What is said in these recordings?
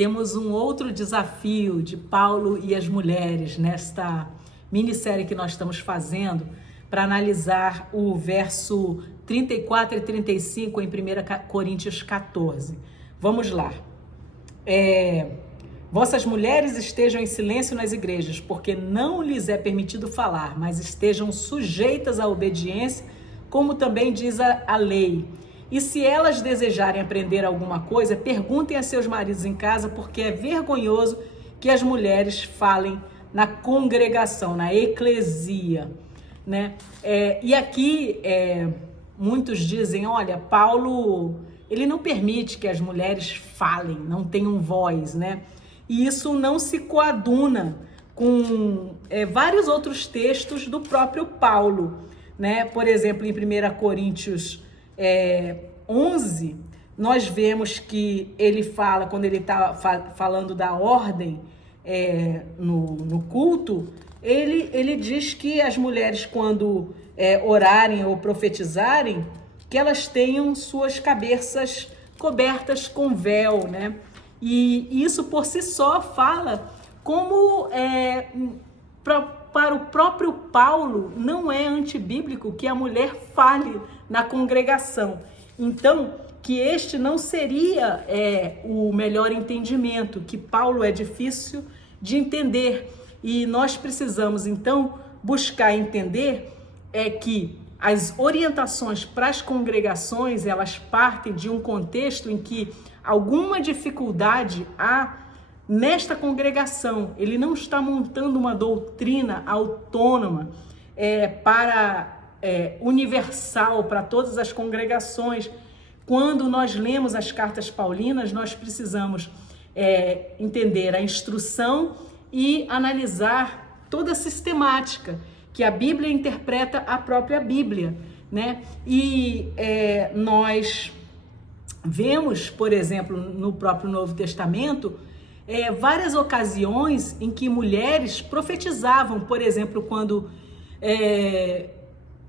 temos um outro desafio de Paulo e as mulheres nesta minissérie que nós estamos fazendo para analisar o verso 34 e 35 em 1 Coríntios 14. Vamos lá. Vossas mulheres estejam em silêncio nas igrejas, porque não lhes é permitido falar, mas estejam sujeitas à obediência, como também diz a lei. E se elas desejarem aprender alguma coisa, perguntem a seus maridos em casa, porque é vergonhoso que as mulheres falem na congregação, na eclesia, né? E aqui muitos dizem, olha, Paulo, ele não permite que as mulheres falem, não tenham voz, né? E isso não se coaduna com vários outros textos do próprio Paulo, né? Por exemplo, em 1 Coríntios 11, nós vemos que ele fala, quando ele está falando da ordem no culto, ele diz que as mulheres, quando orarem ou profetizarem, que elas tenham suas cabeças cobertas com véu, né? E isso por si só fala como para o próprio Paulo não é antibíblico que a mulher fale na congregação. Então, que este não seria o melhor entendimento, que Paulo é difícil de entender. E nós precisamos, então, buscar entender que as orientações para as congregações, elas partem de um contexto em que alguma dificuldade há nesta congregação. Ele não está montando uma doutrina autônoma universal para todas as congregações. Quando nós lemos as cartas paulinas, nós precisamos entender a instrução e analisar toda a sistemática que a Bíblia interpreta a própria Bíblia, né? E nós vemos, por exemplo, no próprio Novo Testamento, várias ocasiões em que mulheres profetizavam. Por exemplo, quando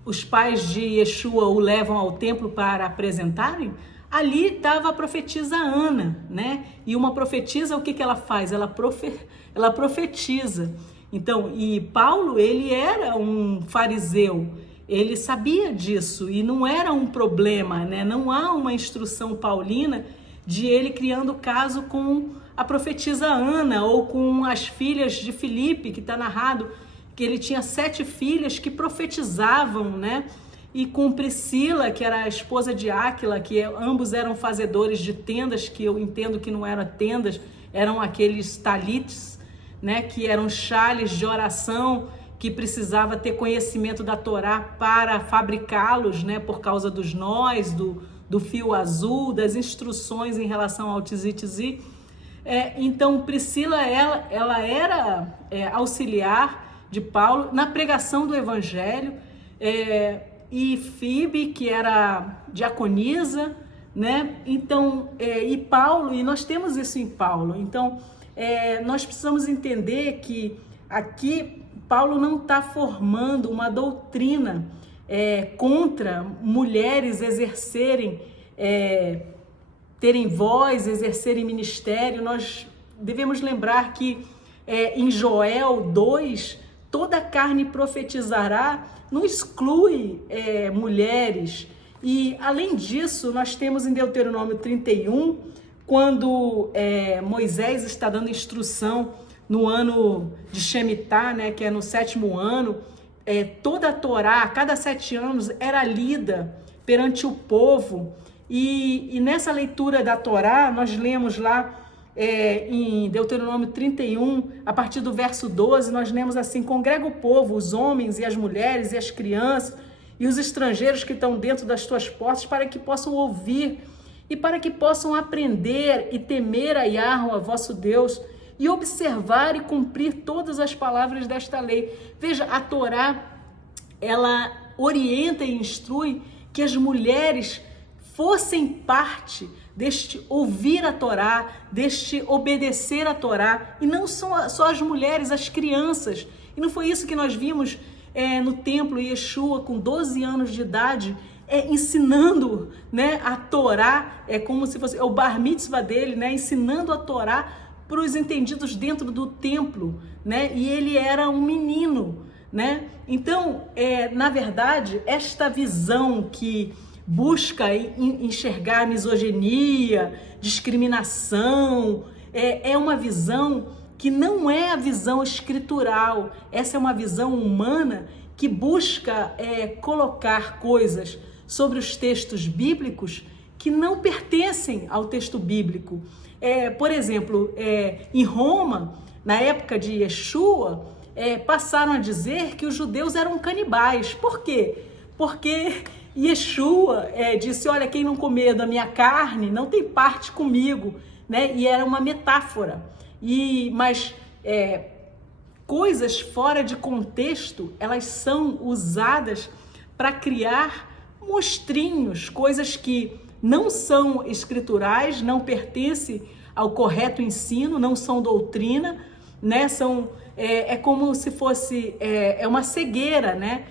os pais de Yeshua o levam ao templo para apresentarem, ali estava a profetisa Ana, né? E uma profetisa, o que ela faz? Ela profetiza. Então, e Paulo, ele era um fariseu, ele sabia disso e não era um problema, né? Não há uma instrução paulina de ele criando caso com a profetisa Ana ou com as filhas de Filipe, que está narrado que ele tinha 7 filhas que profetizavam, né? E com Priscila, que era a esposa de Áquila, que ambos eram fazedores de tendas, que eu entendo que não eram tendas, eram aqueles talites, né? Que eram chales de oração, que precisava ter conhecimento da Torá para fabricá-los, né? Por causa dos nós, do fio azul, das instruções em relação ao tzitzit. Então, Priscila, ela era auxiliar de Paulo na pregação do Evangelho, e Fibe, que era diaconisa, né? Então, e Paulo, e nós temos isso em Paulo. Então, nós precisamos entender que aqui Paulo não está formando uma doutrina contra mulheres exercerem, terem voz, exercerem ministério. Nós devemos lembrar que em Joel 2, toda a carne profetizará, não exclui mulheres. E, além disso, nós temos em Deuteronômio 31, quando Moisés está dando instrução no ano de Shemitah, né, que é no 7º ano, toda a Torá, a cada 7 anos, era lida perante o povo. E nessa leitura da Torá, nós lemos lá em Deuteronômio 31, a partir do verso 12, nós lemos assim: congrega o povo, os homens e as mulheres e as crianças e os estrangeiros que estão dentro das tuas portas, para que possam ouvir e para que possam aprender e temer a Yahweh, vosso Deus, e observar e cumprir todas as palavras desta lei. Veja, a Torá, ela orienta e instrui que as mulheres fossem parte deste ouvir a Torá, deste obedecer a Torá, e não só as mulheres, as crianças. E não foi isso que nós vimos no templo, Yeshua com 12 anos de idade, ensinando, né, a Torá, como se fosse o bar mitzvah dele, né, ensinando a Torá para os entendidos dentro do templo, né, e ele era um menino, né? Então, na verdade, esta visão que busca enxergar misoginia, discriminação, é uma visão que não é a visão escritural. Essa é uma visão humana que busca colocar coisas sobre os textos bíblicos que não pertencem ao texto bíblico. Por exemplo, em Roma, na época de Yeshua, passaram a dizer que os judeus eram canibais. Por quê? Porque Yeshua disse, olha, quem não comer da minha carne não tem parte comigo, né? E era uma metáfora. Mas coisas fora de contexto, elas são usadas para criar monstrinhos, coisas que não são escriturais, não pertencem ao correto ensino, não são doutrina, né? É como se fosse uma cegueira, né?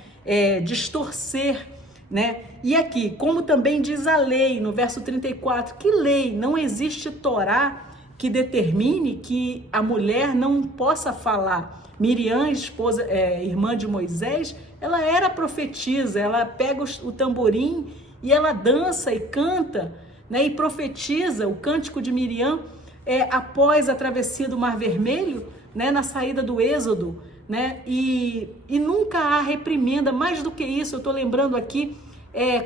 Distorcer, né? E aqui, como também diz a lei, no verso 34, que lei? Não existe Torá que determine que a mulher não possa falar. Miriam, esposa, irmã de Moisés, ela era profetisa, ela pega o tamborim e ela dança e canta, né? E profetiza o cântico de Miriam após a travessia do Mar Vermelho, né? Na saída do Êxodo, né? E nunca há reprimenda. Mais do que isso, eu estou lembrando aqui,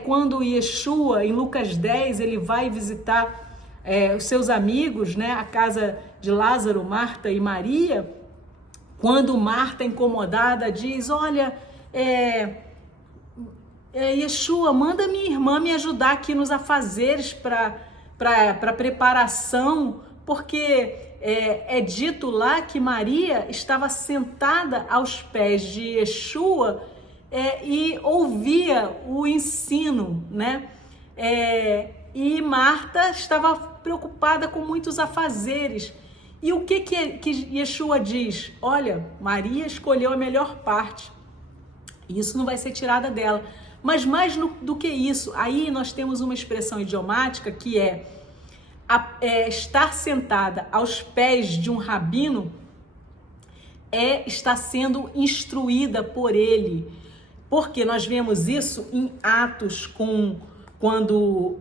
quando Yeshua, em Lucas 10, ele vai visitar os seus amigos, né? A casa de Lázaro, Marta e Maria. Quando Marta, incomodada, diz, olha, Yeshua, manda minha irmã me ajudar aqui nos afazeres para preparação, porque é dito lá que Maria estava sentada aos pés de Yeshua e ouvia o ensino, né? E Marta estava preocupada com muitos afazeres. E o que Yeshua diz? Olha, Maria escolheu a melhor parte. Isso não vai ser tirada dela. Mas mais do que isso, aí nós temos uma expressão idiomática que estar sentada aos pés de um rabino estar sendo instruída por ele. Porque nós vemos isso em Atos, quando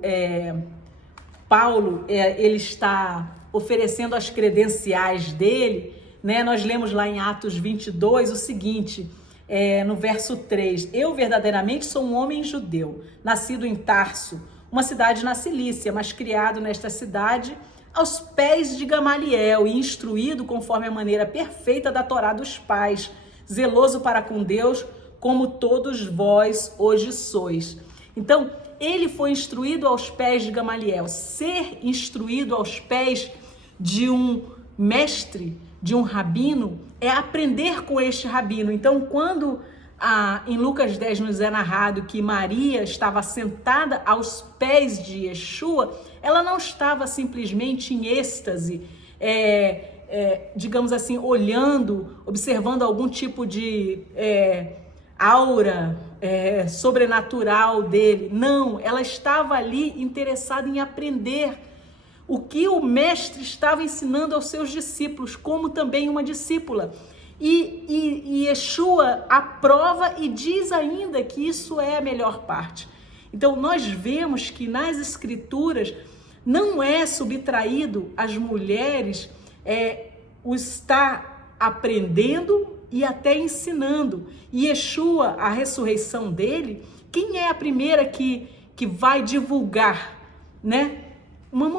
Paulo ele está oferecendo as credenciais dele, né? Nós lemos lá em Atos 22 o seguinte, no verso 3, eu verdadeiramente sou um homem judeu, nascido em Tarso, uma cidade na Cilícia, mas criado nesta cidade aos pés de Gamaliel e instruído conforme a maneira perfeita da Torá dos pais, zeloso para com Deus, como todos vós hoje sois. Então, ele foi instruído aos pés de Gamaliel. Ser instruído aos pés de um mestre, de um rabino, é aprender com este rabino. Então, quando em Lucas 10 nos é narrado que Maria estava sentada aos pés de Yeshua, ela não estava simplesmente em êxtase, digamos assim, olhando, observando algum tipo de aura sobrenatural dele. Não, ela estava ali interessada em aprender o que o mestre estava ensinando aos seus discípulos, como também uma discípula. E Yeshua aprova e diz ainda que isso é a melhor parte. Então nós vemos que nas escrituras não é subtraído às mulheres o estar aprendendo e até ensinando. E Yeshua, a ressurreição dele, quem é a primeira que vai divulgar, né? Uma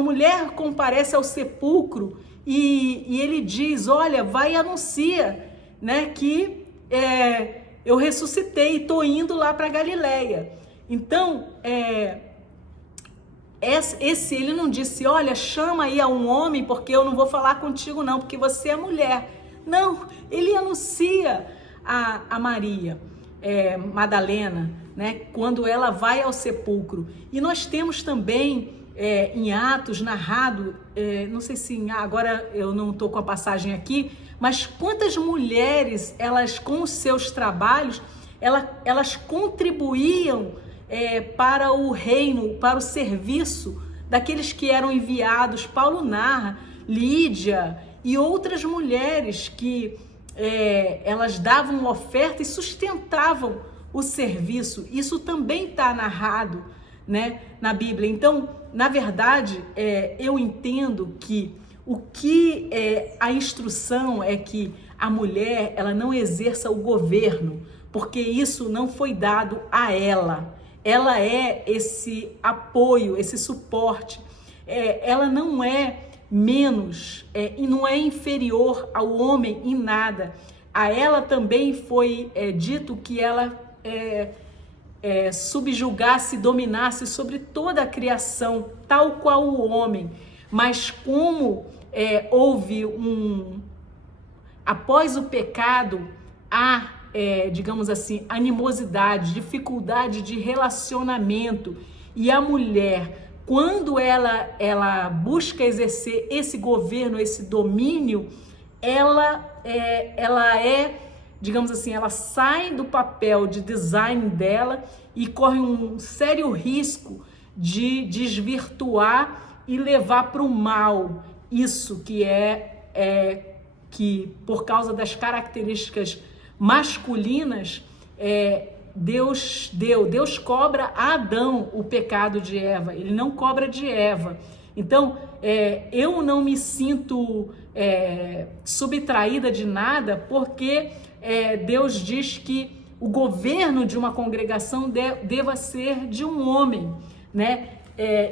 mulher comparece ao sepulcro e ele diz, olha, vai e anuncia, né, que eu ressuscitei e estou indo lá para Galileia. Então, ele não disse, olha, chama aí a um homem porque eu não vou falar contigo não, porque você é mulher. Não, ele anuncia a Maria Madalena, né, quando ela vai ao sepulcro. E nós temos também em Atos narrado, não sei se agora eu não estou com a passagem aqui, mas quantas mulheres, elas com os seus trabalhos, elas contribuíam para o reino, para o serviço daqueles que eram enviados. Paulo narra Lídia e outras mulheres que elas davam oferta e sustentavam o serviço. Isso também está narrado, né, na Bíblia. Então, na verdade, eu entendo que a instrução é que a mulher, ela não exerça o governo, porque isso não foi dado a ela. Ela é esse apoio, esse suporte. Ela não é menos e não é inferior ao homem em nada. A ela também foi dito que ela subjugasse, dominasse sobre toda a criação, tal qual o homem. Mas como houve após o pecado, há, digamos assim, animosidade, dificuldade de relacionamento, e a mulher, quando ela busca exercer esse governo, esse domínio, ela digamos assim, ela sai do papel de design dela e corre um sério risco de desvirtuar e levar para o mal isso que por causa das características masculinas, Deus cobra a Adão o pecado de Eva, ele não cobra de Eva. Então, eu não me sinto subtraída de nada, porque Deus diz que o governo de uma congregação deva ser de um homem, né?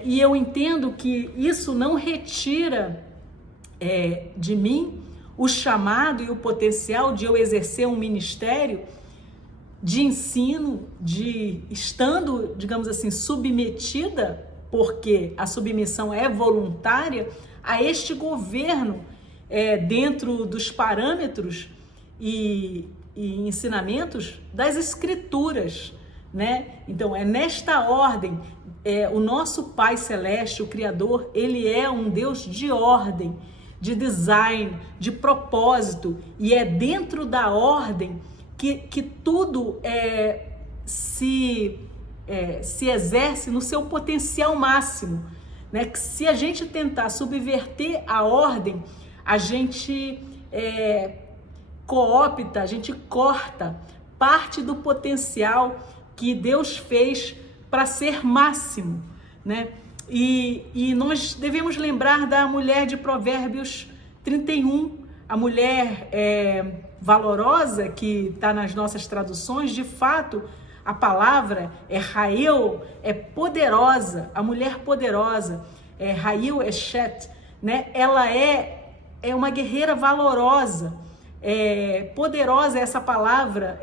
E eu entendo que isso não retira de mim o chamado e o potencial de eu exercer um ministério de ensino, estando, digamos assim, submetida, porque a submissão é voluntária, a este governo dentro dos parâmetros e ensinamentos das Escrituras, né? Então, nesta ordem, o nosso Pai Celeste, o Criador, ele é um Deus de ordem, de design, de propósito, e é dentro da ordem que tudo se exerce no seu potencial máximo, né? Que se a gente tentar subverter a ordem, a gente coopta, a gente corta parte do potencial que Deus fez para ser máximo, né? E nós devemos lembrar da mulher de Provérbios 31, a mulher valorosa que está nas nossas traduções. De fato, a palavra Rael, poderosa, a mulher poderosa, Rael Eshet, né? Ela é uma guerreira valorosa, poderosa. Essa palavra,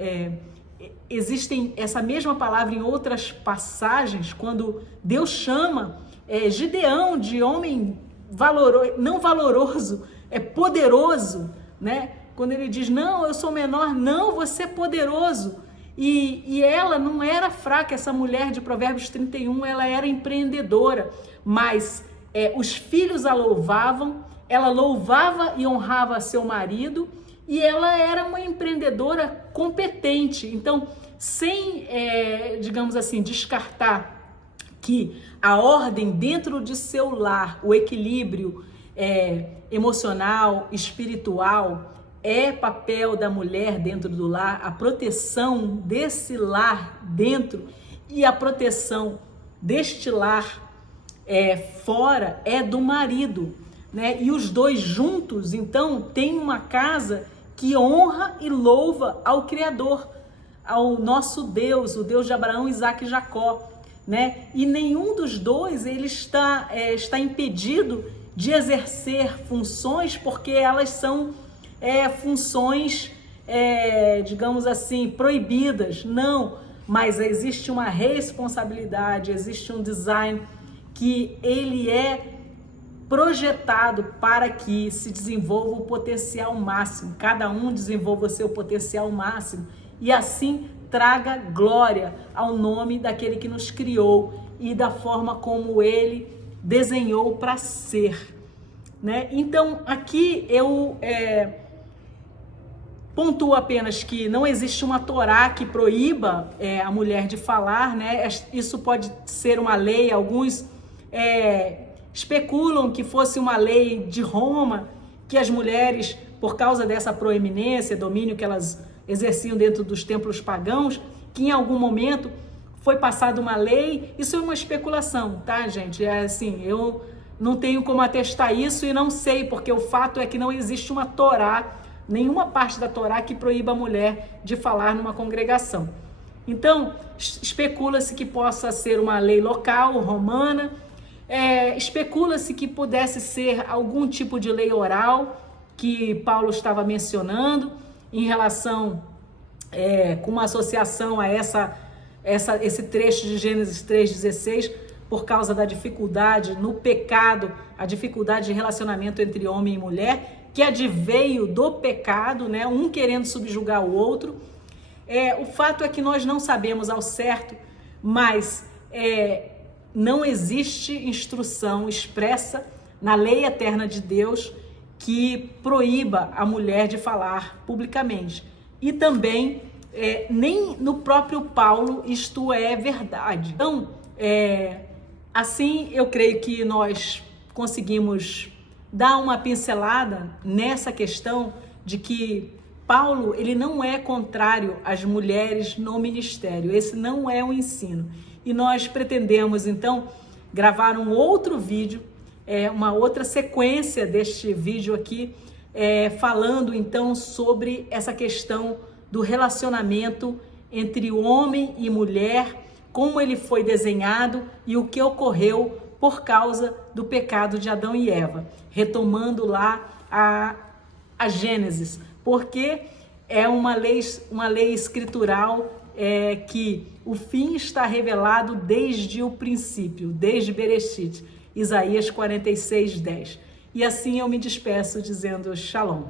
existem essa mesma palavra em outras passagens, quando Deus chama Gideão de homem não valoroso, poderoso, né? Quando ele diz, não, eu sou menor, não, você é poderoso. E ela não era fraca, essa mulher de Provérbios 31, ela era empreendedora, mas os filhos a louvavam, ela louvava e honrava seu marido, e ela era uma empreendedora competente. Então, sem, digamos assim, descartar que a ordem dentro de seu lar, o equilíbrio emocional, espiritual, é papel da mulher dentro do lar, a proteção desse lar dentro e a proteção deste lar fora é do marido, né? E os dois juntos, então, têm uma casa que honra e louva ao Criador, ao nosso Deus, o Deus de Abraão, Isaque e Jacó, né? E nenhum dos dois ele está impedido de exercer funções, porque elas são funções, digamos assim, proibidas. Não, mas existe uma responsabilidade, existe um design que ele é projetado para que se desenvolva o potencial máximo, cada um desenvolva o seu potencial máximo e assim traga glória ao nome daquele que nos criou e da forma como ele desenhou para ser, né? Então aqui Pontuo apenas que não existe uma Torá que proíba a mulher de falar, né? Isso pode ser uma lei, alguns especulam que fosse uma lei de Roma, que as mulheres, por causa dessa proeminência, domínio que elas exerciam dentro dos templos pagãos, que em algum momento foi passada uma lei. Isso é uma especulação, tá, gente? Assim, eu não tenho como atestar isso e não sei, porque o fato é que não existe uma Torá, nenhuma parte da Torá que proíba a mulher de falar numa congregação. Então, especula-se que possa ser uma lei local, romana, especula-se que pudesse ser algum tipo de lei oral que Paulo estava mencionando em relação com uma associação a esse trecho de Gênesis 3,16, por causa da dificuldade no pecado, a dificuldade de relacionamento entre homem e mulher, que adveio do pecado, né? Um querendo subjugar o outro. O fato é que nós não sabemos ao certo, mas não existe instrução expressa na lei eterna de Deus que proíba a mulher de falar publicamente. E também, nem no próprio Paulo isto é verdade. Então, assim eu creio que nós conseguimos dar uma pincelada nessa questão de que Paulo, ele não é contrário às mulheres no ministério. Esse não é o ensino. E nós pretendemos, então, gravar um outro vídeo, uma outra sequência deste vídeo aqui, falando, então, sobre essa questão do relacionamento entre homem e mulher, como ele foi desenhado e o que ocorreu por causa do pecado de Adão e Eva, retomando lá a Gênesis, porque é uma lei escritural que o fim está revelado desde o princípio, desde Bereshit, Isaías 46:10. E assim eu me despeço dizendo Shalom.